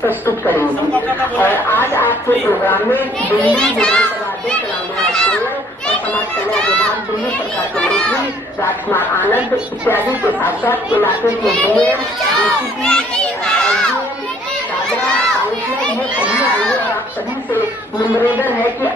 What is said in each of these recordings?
प्रस्तुत करेंगे। और आज आपके प्रोग्राम में दिल्ली विधानसभा अध्यक्ष रामविलास गोयल और समाज कल्याण विभाग दिल्ली सरकार के मंत्री राजकुमार आनंद इत्यादि के साथ साथ इलाके के डीएम, डीसीपी, सागरा, काउंसलर ये सभी आएंगे और आप सभी से निवेदन है कि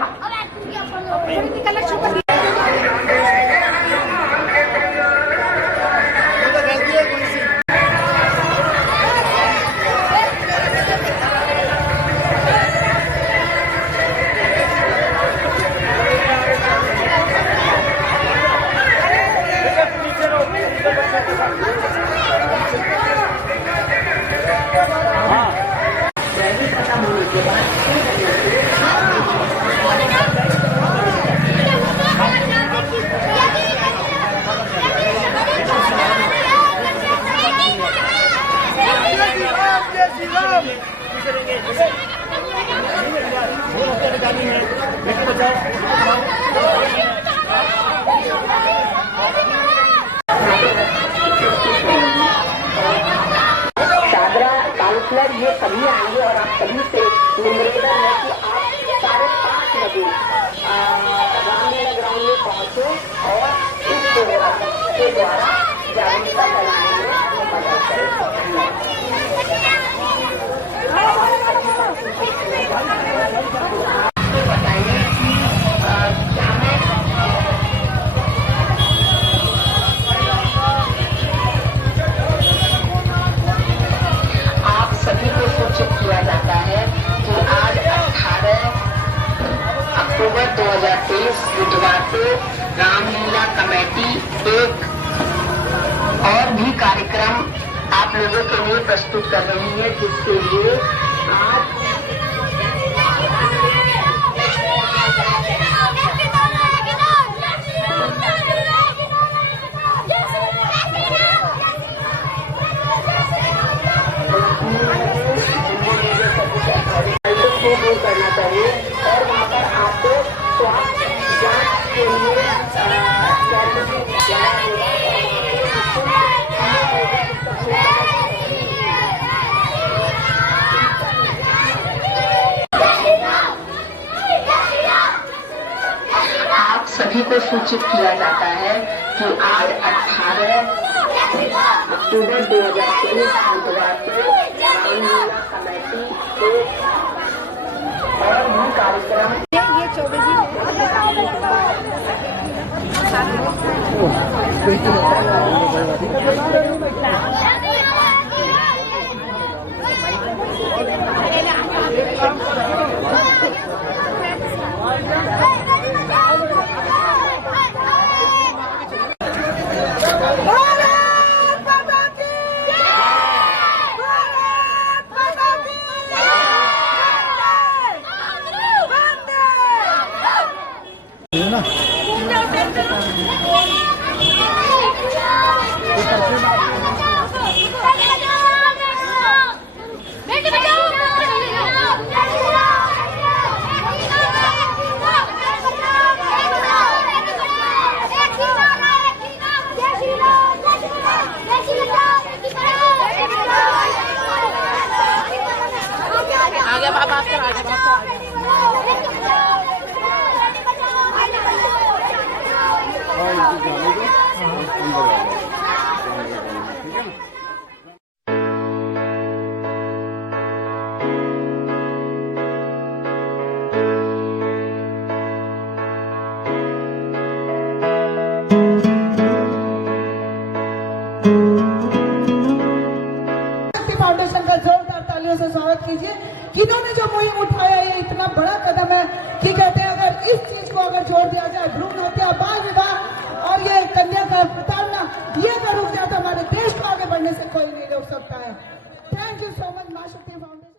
ये सभी आएंगे और आप सभी से निवेदन है कि आप 5:30 बजे रामलीला ग्राउंड में पहुंचे और इस प्रोग्राम के द्वारा जागरूकता फैलाने में मदद करें। किया जाता है कि आज 18 अक्टूबर 2023 बुधवार को रामलीला कमेटी एक और भी कार्यक्रम आप लोगों के लिए प्रस्तुत कर रही है, जिसके लिए आज करना चाहिए और वहाँ पर आपको स्वास्थ्य जांच के लिए आप सभी को सूचित किया जाता है कि आज 18 अक्टूबर 2023 बुधवार को रामलीला कमेटी और भी कार्यक्रम ये 24 फाउंडेशन का जोरदार तालियों से स्वागत कीजिए। किन्होंने जो मुहिम उठाया, ये इतना बड़ा कदम है कि कहते हैं अगर इस चीज को अगर छोड़ दिया जाए, भ्रूण हत्या, बाल विवाह और ये कन्या का प्रताड़ना, ये अगर रुक जाए तो हमारे देश को आगे बढ़ने से कोई नहीं रोक सकता है। थैंक यू सो मच मां शक्ति फाउंडेशन।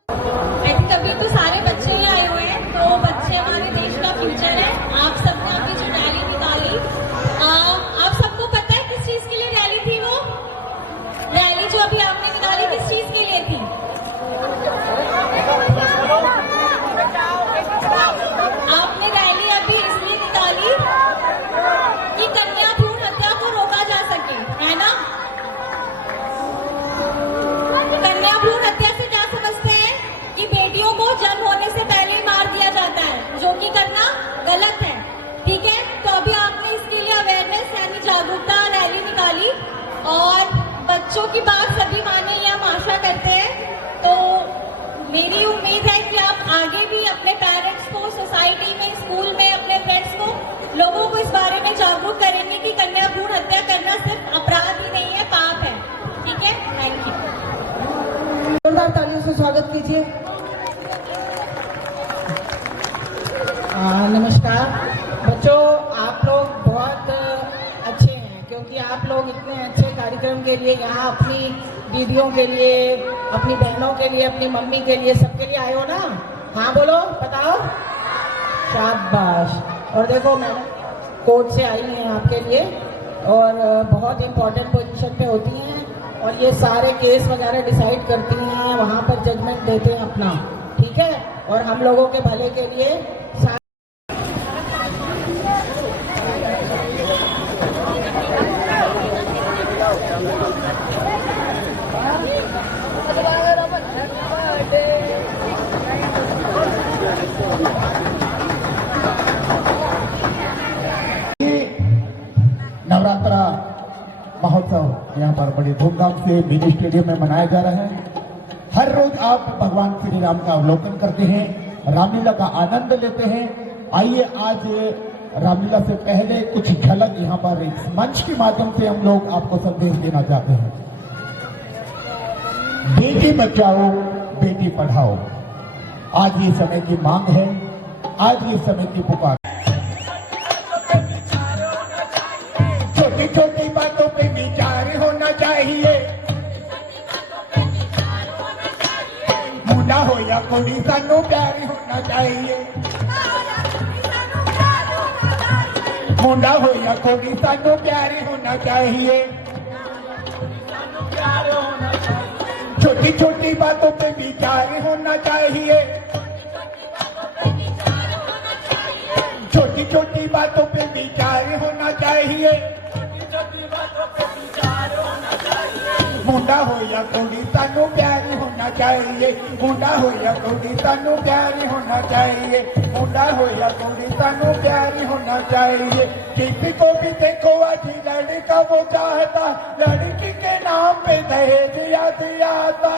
तभी तो सारे बच्चे ही आए हुए हैं, तो बच्चे हमारे देश का फ्यूचर है। आप सबने अपनी जो रैली निकाली, आप सबको पता है किस चीज के लिए रैली थी? वो रैली जो अभी आपने निकाली किस चीज के लिए थी? भ्रूण हत्या करना सिर्फ अपराध ही नहीं है, पाप है। ठीक है, थैंक यू। जोरदार तालियों से स्वागत कीजिए। नमस्कार बच्चों, आप लोग बहुत अच्छे हैं क्योंकि आप लोग इतने अच्छे कार्यक्रम के लिए यहाँ अपनी दीदियों के लिए, अपनी बहनों के लिए, अपनी मम्मी के लिए, सबके लिए आए हो ना? हाँ बोलो, बताओ। शाबाश। और देखो मैडम कोर्ट से आई हैं आपके लिए और बहुत इम्पोर्टेंट पोजीशन पे होती हैं और ये सारे केस वगैरह डिसाइड करती हैं, वहाँ पर जजमेंट देते हैं अपना, ठीक है? और हम लोगों के भले के लिए नवरात्रा महोत्सव यहाँ पर बड़ी धूमधाम से मिनी स्टेडियम में मनाया जा रहा है। हर रोज आप भगवान श्री राम का अवलोकन करते हैं, रामलीला का आनंद लेते हैं। आइए आज रामलीला से पहले कुछ झलक यहाँ पर इस मंच के माध्यम से हम लोग आपको संदेश देना चाहते हैं। बेटी बचाओ बेटी पढ़ाओ, आज ये समय की मांग है, आज ये समय की पुकार। छोटी छोटी बातों पे विचार होना चाहिए, मुंडा हो या कुड़ी सानू प्यार होना चाहिए, मुंडा हो या कुड़ी सानू प्यार होना चाहिए। छोटी छोटी बातों पे विचार होना चाहिए, छोटी छोटी बातों पे विचार होना चाहिए। मुंडा हो या कुड़ी सानू प्यार होना चाहिए, मुंडा हो या कुड़ी सानू प्यार होना चाहिए, मुंडा हो या कुड़ी सानू प्यार होना चाहिए। किसी को भी देखो आज लड़का वो चाहता, लड़की के नाम पे दहेज याद आता,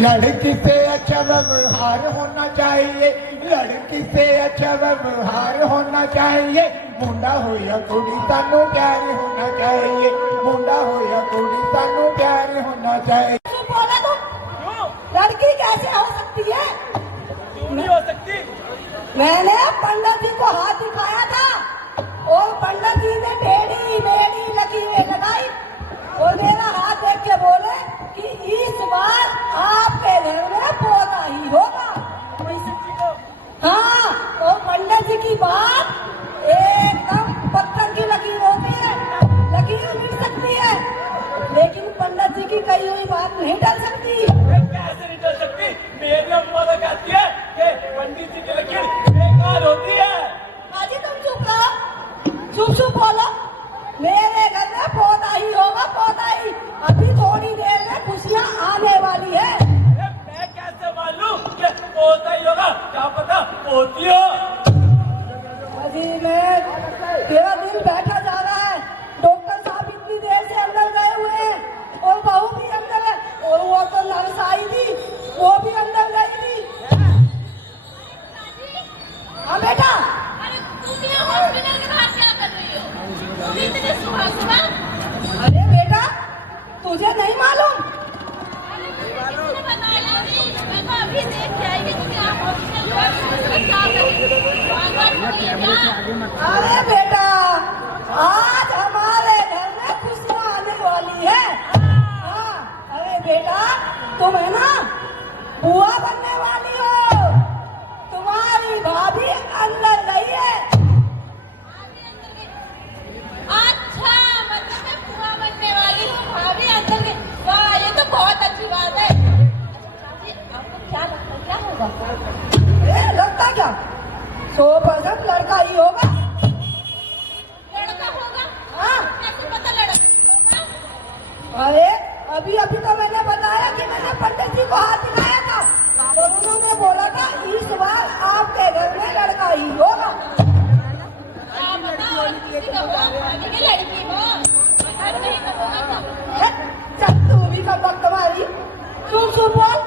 लड़की से अच्छा व्यवहार होना चाहिए, लड़की से अच्छा व्यवहार होना चाहिए। मुंडा हो या कुड़ी सानू प्यार होना चाहिए, मुंडा हो या कुड़ी सानू प्यार होना चाहिए। बोला तुम लड़की कैसे हो सकती है? क्यों नहीं हो सकती? मैंने पंडित जी को हाथ दिखाया था और पंडित जी ने टेढ़ी मेढ़ी लकीरें लगाई और मेरा हाथ देख के बोले कि इस बार आपके घर में पौधा ही होगा। हाँ, और पंडित जी की बात एकदम पत्थर की लकीर होती है, लकीर मिट सकती है लेकिन पंडित जी की कही हुई बात नहीं टल सकती। कैसे नहीं टल सकती? मेरी अम्मा तो कहती है कि पंडित जी की लकीर बेकार होती है। हाजी तुम चुप रहो, चुप चुप बोलो। मेरे घर में पौधा ही होगा, पौधा ही। अभी थोड़ी देर में खुशियाँ आने वाली है। मैं कैसे मालूम कि पौधा ही होगा? क्या पता पोती हो। अभी मेरा दिल बैठा जा रहा है। डॉक्टर साहब इतनी देर से अंदर गए हुए हैं और बहू भी अंदर है और वो तो नर्स आई थी, वो भी अंदर गई थी। हाँ बेटा, हॉस्पिटल के बाहर क्या कर रही हो? इतने सुबह सुबह? अरे बेटा तुझे नहीं मालूम? अभी देख के आएगी कि आप अरे बेटा आज हमारे घर में खुशियाँ आने वाली है। हाँ, अरे बेटा तुम है ना बुआ बनने वाली हो। तुम्हारी भाभी अंदर गई है। अच्छा, मतलब मैं बुआ बनने वाली हूँ, भाभी अंदर गई। वाह, ये तो बहुत अच्छी बात है। आपको क्या लगता है क्या होगा? लगता क्या? 100% लड़का ही होगा। लड़का होगा? हाँ। कैसे पता लड़का होगा? अरे अभी अभी तो मैंने बताया कि मैंने पंडित जी को हाथ दिखाया था तो उन्होंने बोला था इस बार आपके घर में लड़का ही होगा। क्या पता और किसी का हुआ, भाभी की लड़की हो। अगर नहीं तो होगा तो। चल तू भी कब तुम्हारी चुप चुप बोल।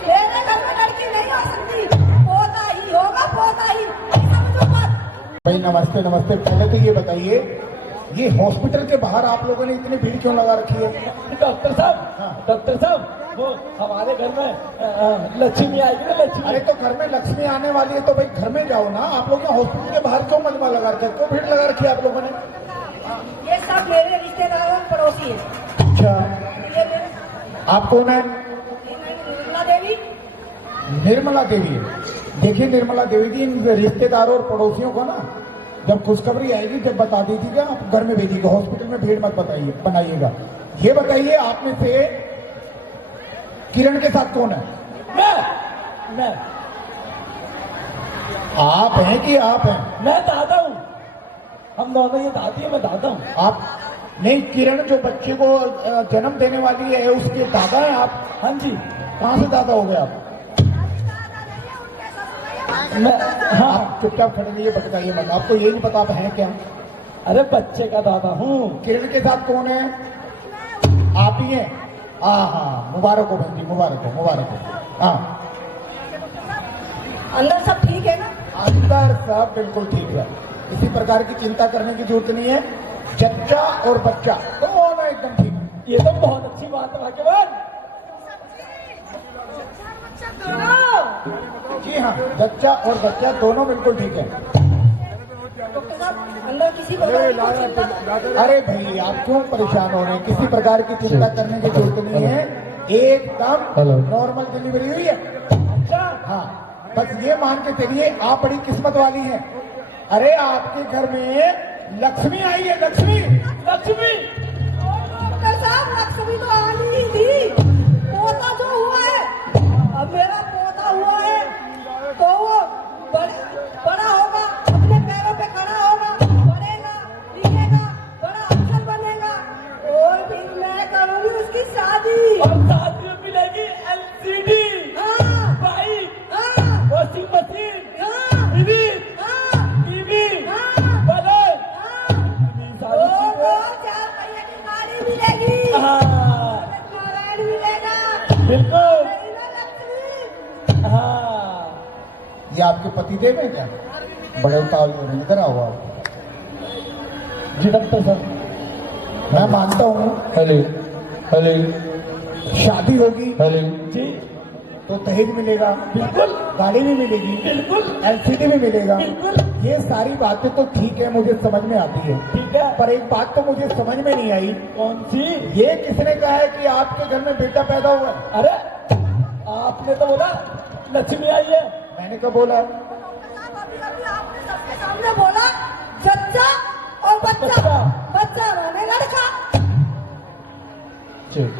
मेरे घर में लड़की नहीं हो सकती। भाई नमस्ते नमस्ते। पहले तो ये बताइए, ये हॉस्पिटल के बाहर आप लोगों ने इतनी भीड़ क्यों लगा रखी है? डॉक्टर साहब, हाँ। डॉक्टर साहब, वो हमारे घर में लक्ष्मी आएगी ना, लक्ष्मी। अरे तो घर में लक्ष्मी आने वाली है तो भाई घर में जाओ ना। आप लोग हॉस्पिटल के बाहर क्यों मजमा लगा रखा है? क्यों भीड़ लगा रखी है आप लोगों ने? ये सब मेरे रिश्तेदार और पड़ोसी है। अच्छा, ये मेरे आप कौन है? निर्मला देवी। निर्मला देवी है। देखिए निर्मला देवी जी, इन रिश्तेदारों और पड़ोसियों को ना जब खुशखबरी आएगी जब बता दीजिएगा, आप घर में भेजिएगा, हॉस्पिटल में भीड़ मत बताइए बनाइएगा। ये बताइए आप में से किरण के साथ कौन है? मैं आप हैं कि आप हैं? मैं दादा हूँ। हम दोनों, ये दादी है, मैं दादा हूँ। आप नहीं, किरण जो बच्चे को जन्म देने वाली है उसके दादा हैं आप? हाँ जी। कहाँ से दादा हो गए आप? मैं, हाँ। आप चुपचाप खड़े रहिए, बताइए मत। आपको ये नहीं पता आप हैं क्या? अरे बच्चे का दादा हूँ। किरण के साथ कौन है? आप ही हैं? हाँ, मुबारक हो बहन जी, मुबारक हो, मुबारक हो। हाँ, अंदर सब ठीक है ना? अंदर सब बिल्कुल ठीक है, किसी प्रकार की चिंता करने की जरूरत नहीं है। जच्चा और बच्चा दोनों एकदम ठीक। ये तो बहुत अच्छी बात है भाग्यवान। जी हाँ, जच्चा और बच्चा दोनों बिल्कुल ठीक है। डॉक्टर साहब, अंदर किसी प्रकार की कोई चिंता? अरे भाई आप क्यों परेशान हो रहे हैं? किसी प्रकार की चिंता करने की जरूरत नहीं है, एकदम नॉर्मल डिलीवरी हुई है। अच्छा, हाँ, बस ये मान के चलिए आप बड़ी किस्मत वाली हैं। अरे आपके घर में लक्ष्मी आई है, लक्ष्मी। लक्ष्मी। डॉक्टर साहब, लक्ष्मी तो आनी ही थी। पोता जो हुआ है, अब मेरा पोता हुआ है तो वो बड़ा होगा, अपने पैरों पे खड़ा होगा, पढ़ेगा, लिखेगा, बड़ा अफसर बनेगा और फिर मैं करूंगी उसकी शादी। और साथ में मिलेगी LCD, हाँ, बाइक, हाँ, वॉशिंग मशीन, हाँ, फ्रिज, हाँ, टीवी, हाँ, बलून, सारी वो चीजें। 4 पहिए की गाड़ी मिलेगी, हाँ, नारायण मिलेगा। बिल्कुल। मेरी ना लक्ष्मी। हाँ, ये आपके पति देव हैं क्या? बड़े उतावले हो रहे हैं, इधर आओ आप। जी डॉक्टर साहब। मैं मानता हूँ हेलो, हेलो, शादी होगी हेलो जी। तो दहेज मिलेगा, बिल्कुल, गाड़ी भी मिलेगी, बिल्कुल, LCD भी मिलेगा। बिल्कुल। ये सारी बातें तो ठीक है, मुझे समझ में आती है, ठीक है। पर एक बात तो मुझे समझ में नहीं आई। कौन सी? ये किसने कहा है कि आपके घर में बेटा पैदा हुआ है? अरे आपने तो बोला लक्ष्मी आई है। मैंने कब बोला? अभी आपने सबके सामने बोला बच्चा और बच्चा, बच्चा माने लड़का।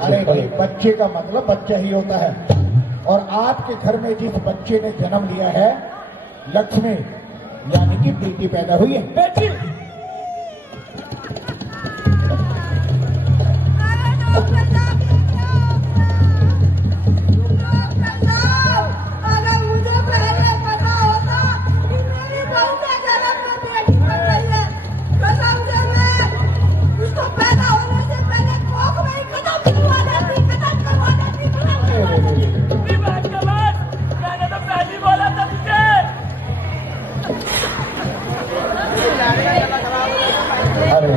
अरे भाई, बच्चे का मतलब बच्चा ही होता है, और आपके घर में जिस बच्चे ने जन्म लिया है लक्ष्मी, यानी कि बेटी पैदा हुई है। बेटी। अगर मुझे पहले पता होता कि मेरी बहू का जन्म में बेटी बन रही है, कसम से मैं उसको पैदा होने से पहले कोख में ही खत्म करवा देती। भाग्यवान, मैंने तो पहली बोला था तुझे। अरे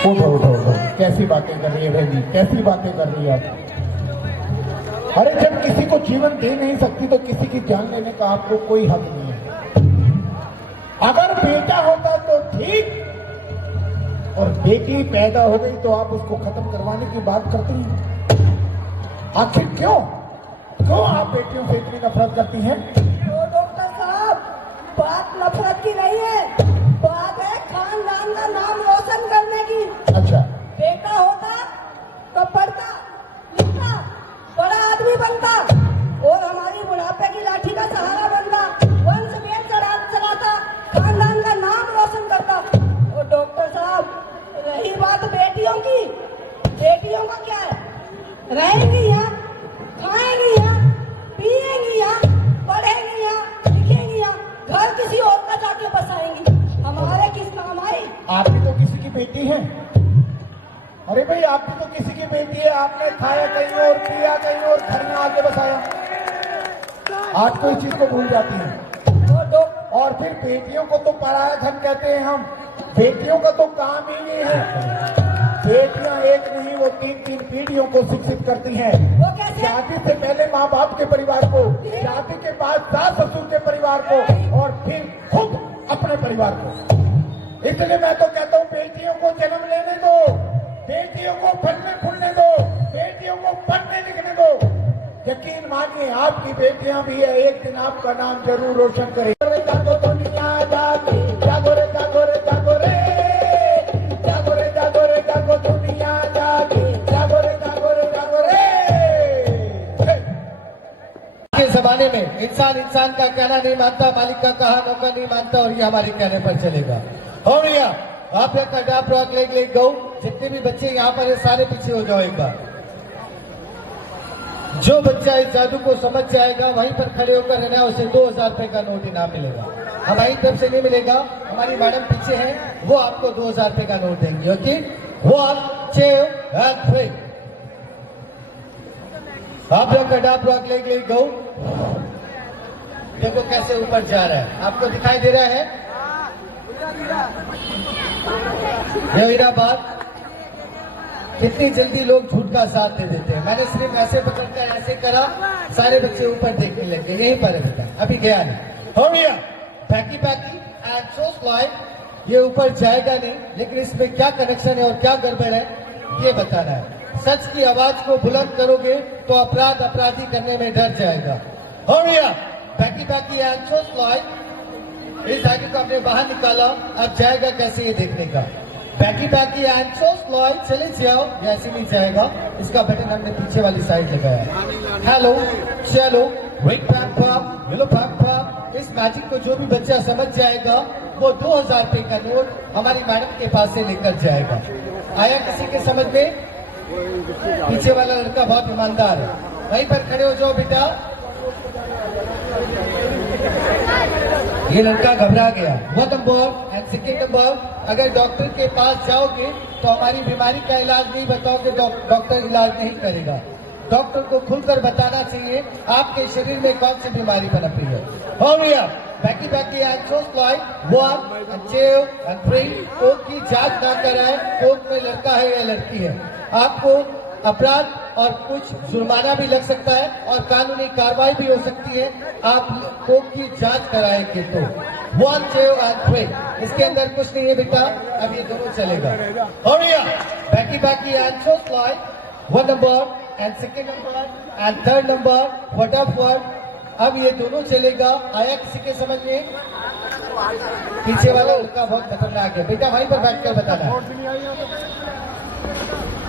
उठो उठो उठो, कैसी बातें कर रही है बहन जी, कैसी बातें कर रही है आप? अरे जब किसी को जीवन दे नहीं सकती तो किसी की जान लेने का आपको कोई हक नहीं है। अगर बेटा होता तो ठीक, और बेटी पैदा हो गई तो आप उसको खत्म करवाने की बात करती हैं। आखिर क्यों क्यों आप बेटियों से इतनी नफरत करती हैं? तो डॉक्टर साहब, बात नफरत की नहीं है, बात है खानदान का नाम रोशन करने की। अच्छा, बेटा होता तो पढ़ता लिखता बड़ा आदमी बनता और हमारी बुढ़ापे की लाठी का सहारा बनता, वंश वेद का राज चलाता, खानदान का नाम रोशन करता। और डॉक्टर साहब, रही बात बेटियों की, बेटियों का क्या है? रहेंगी यहाँ, खाएंगी यहाँ, पिएंगी यहाँ, पढ़ेंगी यहाँ, लिखेंगी यहाँ, घर किसी और का जाके बसाएंगी, हमारे किस काम आई? आप भी तो किसी की बेटी हैं। अरे भाई, आप भी तो किसी की बेटी है, आपने खाया कहीं और, पिया कहीं और, घर में आके बसाया। आज तो इस चीज को भूल जाती है। और और फिर बेटियों को तो पराया धन कहते हैं हम। बेटियों का तो काम ही नहीं है। बेटियां एक नहीं, वो 3-3 पीढ़ियों को शिक्षित करती हैं। वो कैसे? शादी से पहले माँ बाप के परिवार को, शादी के बाद सास ससुर के परिवार को, और फिर खुद अपने परिवार को। इसलिए मैं तो कहता हूँ बेटियों को जन्म लेने दो, बेटियों को फलने फूलने दो, बेटियों को पढ़ने लिखने दो। यकीन मानिए आपकी बेटियां भी है, एक दिन आपका नाम जरूर रोशन करें। जागो दुनिया जागे, जागो रे जागो रे जागो रे, जागो रे जागो रे जागो दुनिया जागे, जागो रे जागो रे जागो रे। के जमाने में इंसान इंसान का कहना नहीं मानता, मालिक का कहा नौकर नहीं मानता, और ये हमारे कहने पर चलेगा। हो भैया, आप एक डाप रॉक ले गो। जितने भी बच्चे यहाँ पर है सारे पीछे हो जाओ एक बार। जो बच्चा इस जादू को समझ जाएगा वहीं पर खड़े होकर रहना, उसे 2000 रुपए का नोट इनाम मिलेगा। हमारी तरफ से नहीं मिलेगा, हमारी मैडम पीछे है, वो आपको 2000 रुपए का नोट देंगे। Okay, 1 2 and 3। आप लोग का डाप रॉक ले गो। देखो कैसे ऊपर जा रहा है, आपको दिखाई दे रहा है। जहीराबाद, कितनी जल्दी लोग झूठ का साथ दे देते हैं। मैंने सिर्फ ऐसे पकड़कर ऐसे करा, सारे बच्चे ऊपर देखने लगे। यहीं पर है बेटा, अभी गया नहीं। हो गया पैकी पैकी एंड सो स्लाइड। ये ऊपर जाएगा नहीं, लेकिन इसमें क्या कनेक्शन है और क्या गड़बड़ है ये बताना है। सच की आवाज को बुलंद करोगे तो अपराध अपराधी करने में डर जाएगा। हो गया पैकी पैकी एंड सो स्लाइड। इस धागे को हमने बाहर निकाला, अब जाएगा कैसे ये देखने का। बैकी बैकी एंड सो स्लाइड, चले जाओ। ऐसे नहीं जाएगा, इसका बटन हमने पीछे वाली साइड लगाया। हेलो चलो वेट पैक पाप हेलो पैक पाप। इस मैजिक को जो भी बच्चा समझ जाएगा वो 2000 रुपए का नोट हमारी मैडम के पास से लेकर जाएगा। आया किसी के समझ में? पीछे वाला लड़का बहुत ईमानदार है, वहीं पर खड़े हो जाओ बेटा। ये लड़का घबरा गया। 1 नंबर एंड 2 नंबर, अगर डॉक्टर के पास जाओगे तो हमारी बीमारी का इलाज नहीं बताओगे, डॉक्टर इलाज नहीं करेगा। डॉक्टर को खुलकर बताना चाहिए आपके शरीर में कौन सी बीमारी पनपी है। हो गया बैकी बैकी and so slide 1 and 2 and 3। Court की जांच ना कराए, कोर्ट में लड़का है या लड़की है। आपको अपराध और कुछ जुर्माना भी लग सकता है और कानूनी कार्रवाई भी हो सकती है आप कोर्ट की जांच कराएंगे तो। 1 2 and 3। इसके अंदर कुछ नहीं है बेटा, अब ये दोनों चलेगा। हो गया बैकी बैकी and so slide 1 number and 2 number and 3 number फटाफट। अब ये दोनों चलेगा। आया किसी के समझ में? पीछे वाला लड़का बहुत खतरनाक है बेटा, वहीं पर बैठकर बताना।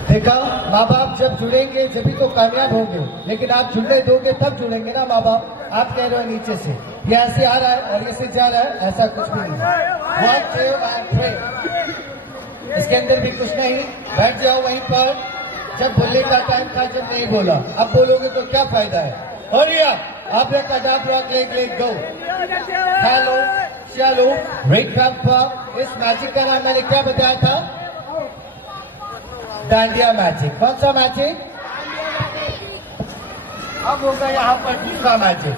देखा, माँ बाप जब जुड़ेंगे जब तो कामयाब होंगे, लेकिन आप जुड़ने दोगे तब जुड़ेंगे ना माँ बाप। आप कह रहे हो नीचे से ये ऐसे आ रहा है और ऐसे जा रहा है, ऐसा कुछ भी नहीं। 1 2 and 3। इसके अंदर भी कुछ नहीं। बैठ जाओ वहीं पर। जब बोलने का टाइम था जब नहीं बोला, अब बोलोगे तो क्या फायदा है। और आप का डाप रॉक ले गो। हेलो चलो रेड पैप। इस मैजिक का नाम मैंने क्या बताया था? डांडिया मैजिक। कौन सा मैजिक? अब होगा यहाँ पर दूसरा मैजिक।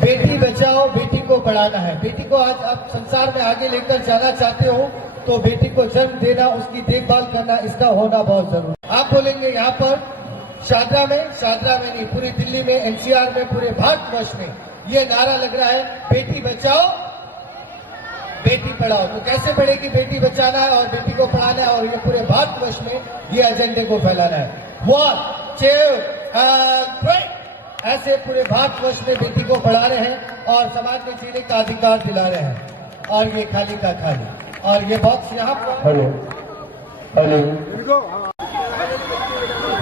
बेटी बचाओ, बेटी को पढ़ाना है। बेटी को आज आप संसार में आगे लेकर जाना चाहते हो तो बेटी को जन्म देना, उसकी देखभाल करना, इसका होना बहुत जरूरी। आप बोलेंगे यहाँ पर शारदा में नहीं, पूरी दिल्ली में, एनसीआर में, पूरे भारतवर्ष में ये नारा लग रहा है बेटी बचाओ बेटी पढ़ाओ। तो कैसे पढ़ेगी? बेटी बचाना है और बेटी को पढ़ाना है और ये पूरे भारतवर्ष में ये एजेंडे को फैलाना है। 1 2 and 3। ऐसे पूरे भारतवर्ष में बेटी को पढ़ा रहे हैं और समाज में जीने का अधिकार दिला रहे हैं। और ये खाली का खाली, और ये बॉक्स यहाँ पर हेलो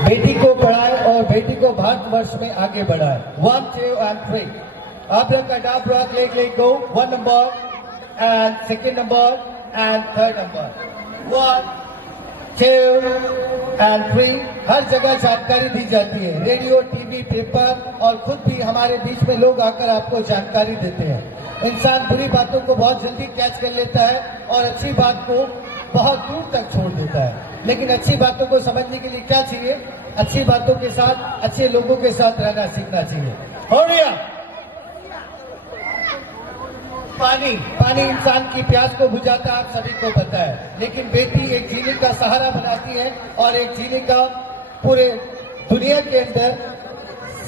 बेटी को पढ़ाए और बेटी को भारतवर्ष में आगे बढ़ाए। 1 2 and 3। आप लोग का डाप रॉक ले गो। 1 number and 2 number and 3 number. 1 2 and 3। हर जगह जानकारी दी जाती है, रेडियो, टीवी, पेपर, और खुद भी हमारे बीच में लोग आकर आपको जानकारी देते हैं। इंसान बुरी बातों को बहुत जल्दी कैच कर लेता है और अच्छी बात को बहुत दूर तक छोड़ देता है। लेकिन अच्छी बातों को समझने के लिए क्या चाहिए? अच्छी बातों के साथ, अच्छे लोगों के साथ रहना सीखना चाहिए। हो गया पानी इंसान की प्यास को बुझाता है, आप सभी को पता है, लेकिन बेटी एक जीने का सहारा बनाती है और एक जीने का पूरे दुनिया के अंदर,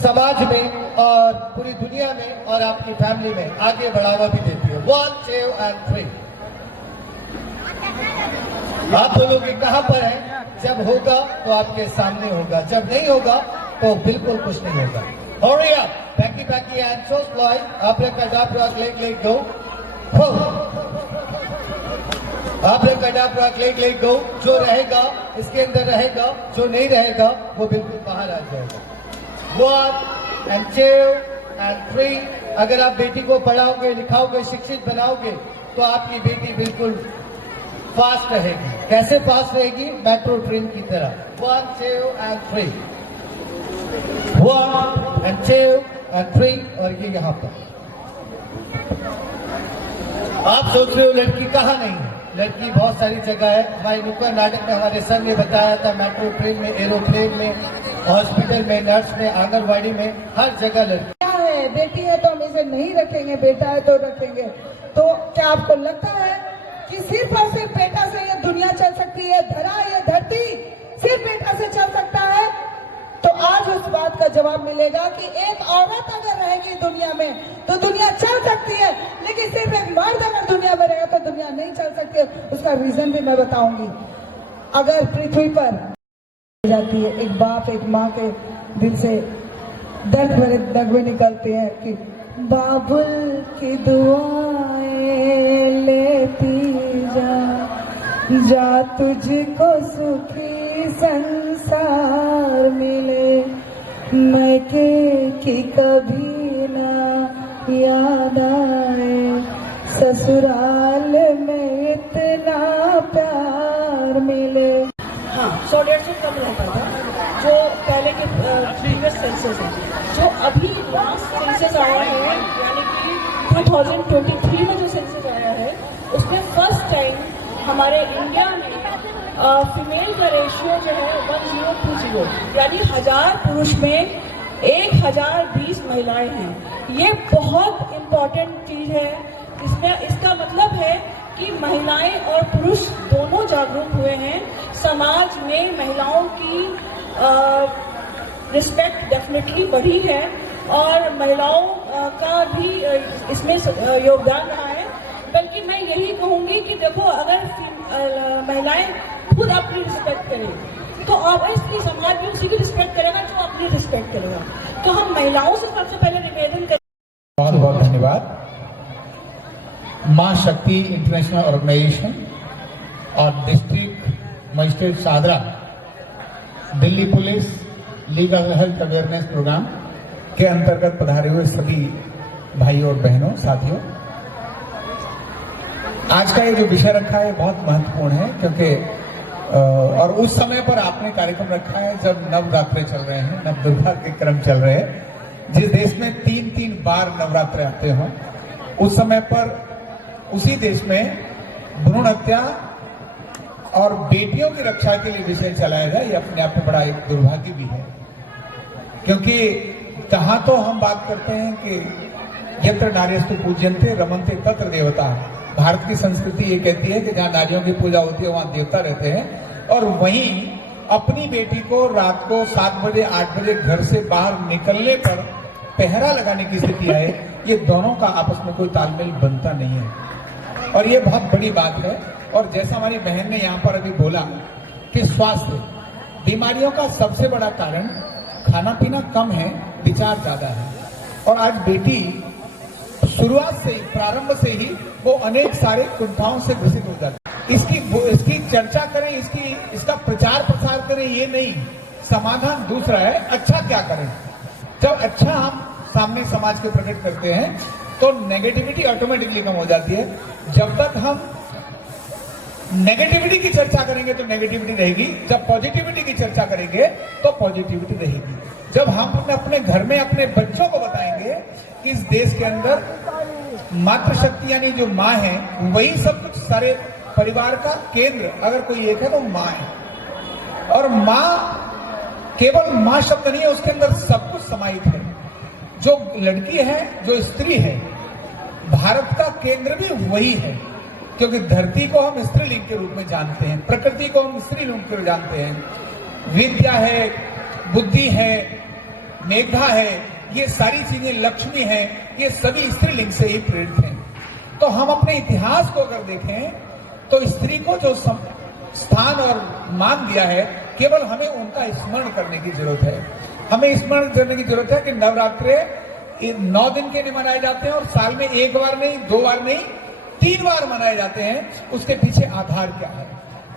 समाज में और पूरी दुनिया में और आपकी फैमिली में आगे बढ़ावा भी देती है। 1, 2 and 3। आप दोनों के कहां पर है? जब होगा तो आपके सामने होगा, जब नहीं होगा तो बिल्कुल कुछ नहीं होगा। Hurry up, backy and so slide, abracadabra, leg go, abracadabra, leg go। जो रहेगा इसके अंदर रहेगा, जो नहीं रहेगा वो बिल्कुल बाहर आ जाएगा। 1 and 2 and 3। अगर आप बेटी को पढ़ाओगे, लिखाओगे, शिक्षित बनाओगे तो आपकी बेटी बिल्कुल फास्ट रहेगी। कैसे फास्ट रहेगी? मेट्रो ट्रेन की तरह। 1, 2 and 3। 1 and 2 and 3। और ये यहाँ पर आप सोच रहे हो लड़की कहाँ नहीं है? लड़की बहुत सारी जगह है। हमारे नुक्कड़ नाटक में हमारे सर ने बताया था, मेट्रो ट्रेन में, एरोप्लेन में, हॉस्पिटल में, नर्स में, आंगनबाड़ी में, हर जगह लड़की। क्या है, बेटी है तो हम इसे नहीं रखेंगे, बेटा है तो रखेंगे। तो क्या आपको लगता है कि सिर्फ और सिर्फ बेटा से ये दुनिया चल सकती है? धरा ये धरती सिर्फ बेटा से चल सकता है? तो आज उस बात का जवाब मिलेगा कि एक औरत अगर रहेगी दुनिया में तो दुनिया चल सकती है, लेकिन सिर्फ एक मर्द अगर दुनिया में रहेगा तो दुनिया नहीं चल सकती। उसका रीजन भी मैं बताऊंगी। अगर पृथ्वी पर जाती है, एक बाप एक माँ के दिल से दर्द भरे नगमे निकलते हैं कि बाबुल की दुआएं लेती जा तुझको सुखी संसार मिले, मैके की कभी ना याद आए, ससुराल में इतना प्यार मिले। हाँ, 100-150 कम रहता था जो पहले के प्रीवियस सेंसस है। जो अभी लास्ट सेंसस आया है, यानी कि 2023 में जो सेंसस आया है, उसमें फर्स्ट टाइम हमारे इंडिया में फीमेल का रेशियो जो है 1020, यानी 1000 पुरुष में 1020 महिलाएं हैं। ये बहुत इम्पोर्टेंट चीज है। इसमें इसका मतलब है कि महिलाएं और पुरुष दोनों जागरूक हुए हैं। समाज में महिलाओं की रिस्पेक्ट डेफिनेटली बढ़ी है और महिलाओं का भी इसमें योगदान रहा है। बल्कि मैं यही कहूंगी कि देखो, अगर महिलाएं खुद अपनी रिस्पेक्ट करें तो ऑब्वियसली समाज भी उसी की रिस्पेक्ट करेगा जो अपनी रिस्पेक्ट करेगा। तो हम महिलाओं से सबसे पहले निवेदन करें। बहुत बहुत धन्यवाद। मां शक्ति इंटरनेशनल ऑर्गेनाइजेशन और district magistrate Shahdara, Delhi police legal health awareness programme के अंतर्गत पधारे हुए सभी भाइयों और बहनों, साथियों, आज का ये जो विषय रखा है बहुत महत्वपूर्ण है, क्योंकि और उस समय पर आपने कार्यक्रम रखा है जब नवरात्रे चल रहे हैं, नव दुर्गा के क्रम चल रहे हैं। जिस देश में 3-3 बार नवरात्रे आते हों, उस समय पर उसी देश में भ्रूण हत्या और बेटियों की रक्षा के लिए विषय चलाया जाए, ये अपने आप में बड़ा एक दुर्भाग्य भी है। क्योंकि जहां तो हम बात करते हैं कि यत्र नार्यस्तु पूज्यन्ते रमन्ते तत्र देवता, भारत की संस्कृति ये कहती है कि जहां नारियों की पूजा होती है वहां देवता रहते हैं, और वहीं अपनी बेटी को रात को 7 बजे 8 बजे घर से बाहर निकलने पर पहरा लगाने की स्थिति आए, ये दोनों का आपस में कोई तालमेल बनता नहीं है और ये बहुत बड़ी बात है। और जैसा हमारी बहन ने यहाँ पर अभी बोला कि स्वास्थ्य बीमारियों का सबसे बड़ा कारण खाना पीना कम है, विचार ज्यादा है। और आज बेटी शुरुआत से ही, प्रारंभ से ही वो अनेक सारे कुंठाओं से ग्रसित हो जाती है। इसकी चर्चा करें, इसका प्रचार प्रसार करें, ये नहीं, समाधान दूसरा है। अच्छा क्या करें? जब अच्छा हम सामने समाज के प्रकट करते हैं तो नेगेटिविटी ऑटोमेटिकली कम हो जाती है। जब तक हम नेगेटिविटी की चर्चा करेंगे तो नेगेटिविटी रहेगी, जब पॉजिटिविटी की चर्चा करेंगे तो पॉजिटिविटी रहेगी। जब हम अपने घर में अपने बच्चों को बताएंगे कि इस देश के अंदर मातृशक्ति यानी जो माँ है वही सब कुछ, सारे परिवार का केंद्र अगर कोई एक है तो माँ है। और माँ केवल माँ शब्द नहीं है, उसके अंदर सब कुछ समाहित है। जो लड़की है, जो स्त्री है, भारत का केंद्र भी वही है, क्योंकि धरती को हम स्त्रीलिंग के रूप में जानते हैं, प्रकृति को हम स्त्रीलिंग के रूप में जानते हैं। विद्या है, बुद्धि है, मेघा है, ये सारी चीजें, लक्ष्मी है, ये सभी स्त्रीलिंग से ही प्रेरित हैं। तो हम अपने इतिहास को अगर देखें तो स्त्री को जो स्थान और मान दिया है, केवल हमें उनका स्मरण करने की जरूरत है। हमें स्मरण करने की जरूरत है कि नवरात्रे 9 दिन के लिए मनाए जाते हैं और साल में 1 बार नहीं, 2 बार नहीं, 3 बार मनाए जाते हैं। उसके पीछे आधार क्या है?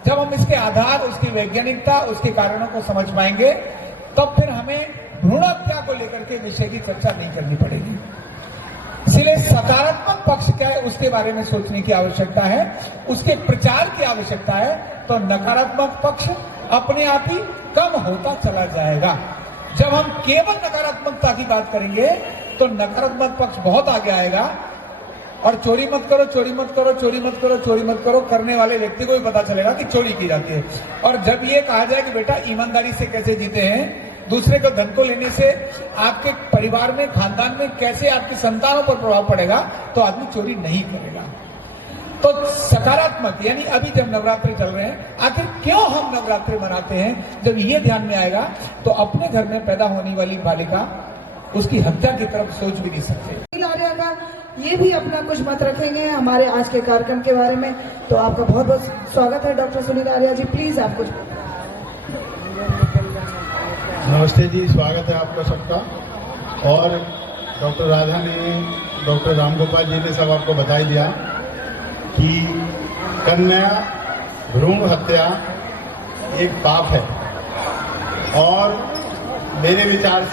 जब हम इसके आधार, उसकी वैज्ञानिकता, उसके कारणों को समझ पाएंगे, तब फिर हमें भ्रूण हत्या को लेकर के विषय की चर्चा नहीं करनी पड़ेगी। इसलिए सकारात्मक पक्ष क्या है उसके बारे में सोचने की आवश्यकता है, उसके प्रचार की आवश्यकता है। तो नकारात्मक पक्ष अपने आप ही कम होता चला जाएगा। जब हम केवल नकारात्मकता की बात करेंगे तो नकारात्मक पक्ष बहुत आगे आएगा। और चोरी मत करो, चोरी मत करो, चोरी मत करो, चोरी मत करो, करने वाले व्यक्ति को भी पता चलेगा कि चोरी की जाती है। और जब ये कहा जाए कि बेटा ईमानदारी से कैसे जीते हैं, दूसरे को धन को लेने से आपके परिवार में, खानदान में कैसे आपकी संतानों पर प्रभाव पड़ेगा, तो आदमी चोरी नहीं करेगा। तो सकारात्मक, यानी अभी जब नवरात्रि चल रहे हैं, आखिर क्यों हम नवरात्रि मनाते हैं, जब ये ध्यान में आएगा तो अपने घर में पैदा होने वाली बालिका उसकी हत्या की तरफ सोच भी नहीं सकते। सुनील आर्या का ये भी अपना कुछ मत रखेंगे हमारे आज के कार्यक्रम के बारे में। तो आपका बहुत बहुत स्वागत है डॉक्टर सुनील आर्या जी, प्लीज आप कुछ। नमस्ते जी, स्वागत है आपका सबका। और डॉक्टर राधा ने, डॉक्टर रामगोपाल जी ने सब आपको बता ही दिया कि कन्या भ्रूण हत्या एक पाप है। और मेरे विचार से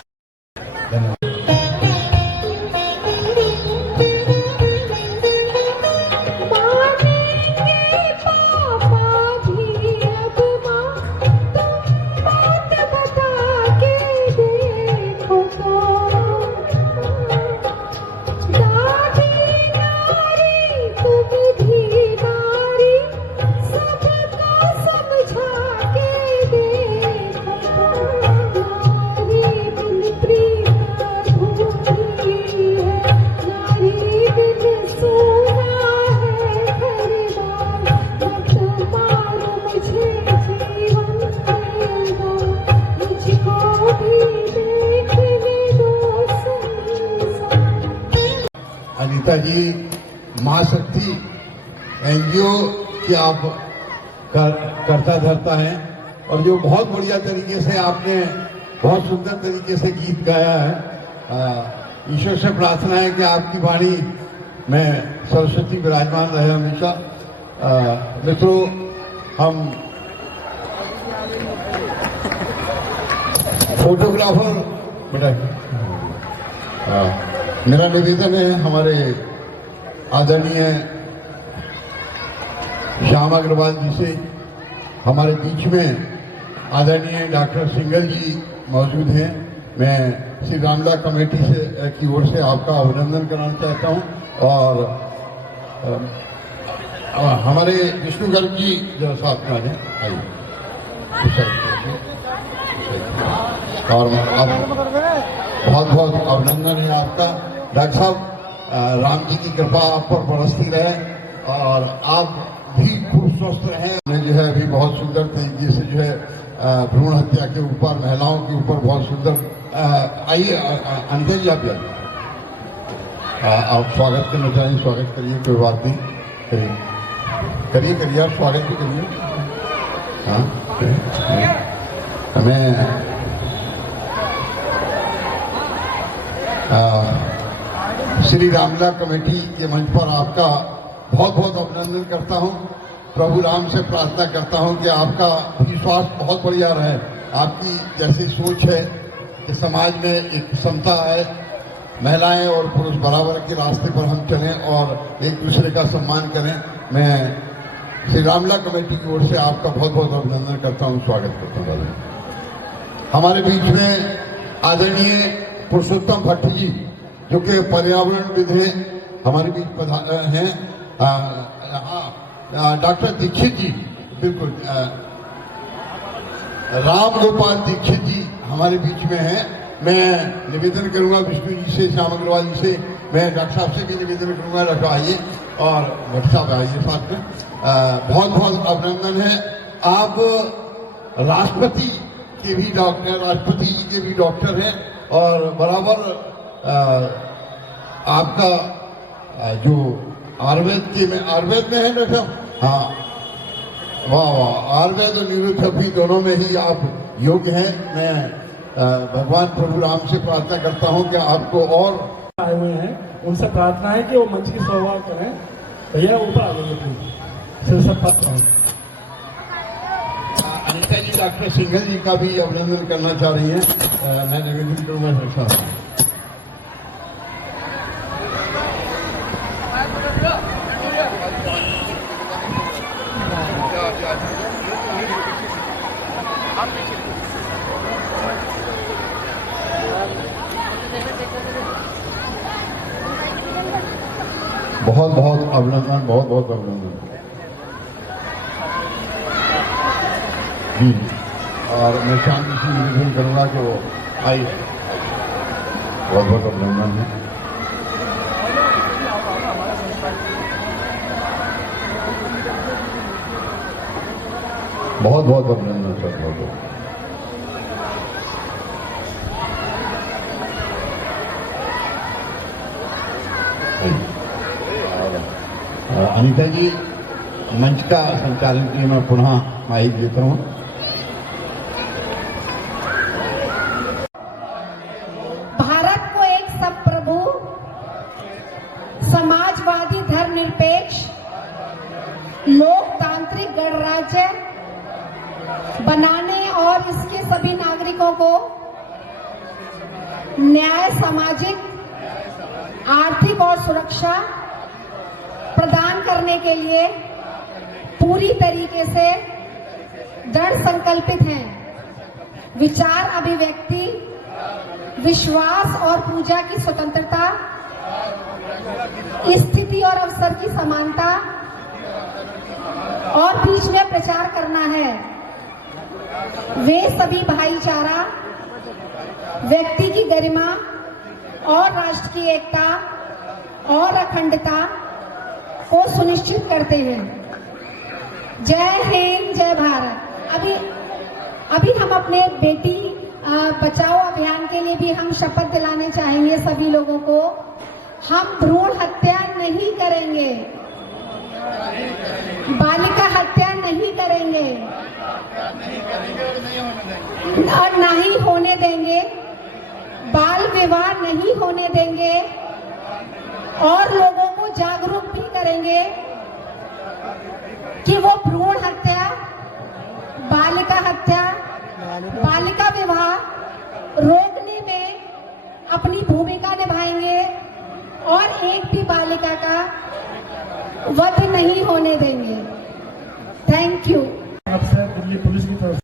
अनीता जी मां शक्ति एनजीओ के आप करता धरता है, और जो बहुत बढ़िया तरीके से आपने बहुत सुंदर तरीके से गीत गाया है। ईश्वर से प्रार्थना है कि आपकी वाणी में सरस्वती विराजमान रहे हमेशा। मित्रों, हम फोटोग्राफर बेटा, मेरा निवेदन है हमारे आदरणीय श्याम अग्रवाल जी से, हमारे बीच में आदरणीय डॉक्टर सिंगल जी मौजूद हैं। मैं श्री रामला कमेटी से की ओर से आपका अभिनंदन करना चाहता हूं। और हमारे विष्णु गर्ग जी जो साथ में आए, आइए। और बहुत बहुत अभिनंदन है आपका डॉक्टर साहब। राम जी की कृपा आप पर बरसती रहे और आप भी खूब स्वस्थ रहें। हमने जो है अभी बहुत सुंदर तरीके से जो है भ्रूण हत्या के ऊपर, महिलाओं के ऊपर बहुत सुंदर। आइए अंजलि, आप स्वागत करना चाहिए, स्वागत करिए, कोई बात नहीं, करिए करिए करिए, आप स्वागत भी करिए। हाँ, हमें श्री रामला कमेटी के मंच पर आपका बहुत बहुत अभिनंदन करता हूं। प्रभु राम से प्रार्थना करता हूं कि आपका भी स्वास्थ्य बहुत बढ़िया रहे। आपकी जैसी सोच है कि समाज में एक समता है, महिलाएं और पुरुष बराबर के रास्ते पर हम चलें और एक दूसरे का सम्मान करें। मैं श्री रामला कमेटी की ओर से आपका बहुत बहुत अभिनंदन करता हूं, स्वागत करता हूं। हमारे बीच में आदरणीय पुरुषोत्तम भट्ट जी, जो कि पर्यावरणविद हैं, हमारे बीच हैं। डॉक्टर दीक्षित जी, बिल्कुल, राम गोपाल दीक्षित जी हमारे बीच में हैं। मैं निवेदन करूंगा विष्णु जी से, श्याम अग्रवाल जी से मैं डॉक्टर साहब से भी निवेदन करूंगा, डॉक्टर आइए और डॉक्टर साहब आइए साथ में। बहुत बहुत अभिनंदन है। आप राष्ट्रपति के भी डॉक्टर, राष्ट्रपति जी के भी डॉक्टर हैं और बराबर आपका जो आयुर्वेद में है डॉक्टर, हाँ वाह वाह, आयुर्वेद और न्यूरोथेरेपी दोनों में ही आप योग्य हैं। मैं भगवान प्रभु राम से प्रार्थना करता हूं कि आपको और आए हुए हैं, उनसे प्रार्थना है कि वो मंच की शोभा करें। भैया ऊपर आ जाइए प्लीज। सब अनिता जी डॉक्टर सिंघल जी का भी अभिनंदन करना चाह रही हैं। मैं निवेदन करूंगा डॉक्टर साहब। बहुत बहुत अभिनंदन, बहुत बहुत अभिनंदन जी। और मैं शांति से निवेदन करूंगा कि वो आइए, बहुत बहुत अभिनंदन है। बहुत बहुत अभिनंदन सर, बहुत बहुत। अनीता जी मंच का संचालन के लिए मैं पुनः माइक देता हूं। भारत को एक संप्रभु, समाजवादी, धर्मनिरपेक्ष, लोकतांत्रिक गणराज्य बनाने और इसके सभी नागरिकों को न्याय, सामाजिक, आर्थिक और सुरक्षा प्रदान करने के लिए पूरी तरीके से दृढ़ संकल्पित हैं। विचार अभिव्यक्ति, विश्वास और पूजा की स्वतंत्रता, स्थिति और अवसर की समानता और बीच में प्रचार करना है। वे सभी भाईचारा, व्यक्ति की गरिमा और राष्ट्र की एकता और अखंडता को सुनिश्चित करते हैं। जय हिंद, जय भारत। अभी हम अपने बेटी बचाओ अभियान के लिए भी हम शपथ दिलाने चाहेंगे सभी लोगों को। हम भ्रूण हत्या नहीं करेंगे, बालिका हत्या नहीं करेंगे और ना ही होने देंगे, बाल विवाह नहीं होने देंगे और लोगों को जागरूक भी करेंगे कि वो भ्रूण हत्या, बालिका हत्या, बालिका विवाह रोकने में अपनी भूमिका निभाएंगे और एक भी बालिका का वध नहीं होने देंगे। Thank you. आपसे दिल्ली पुलिस की तरफ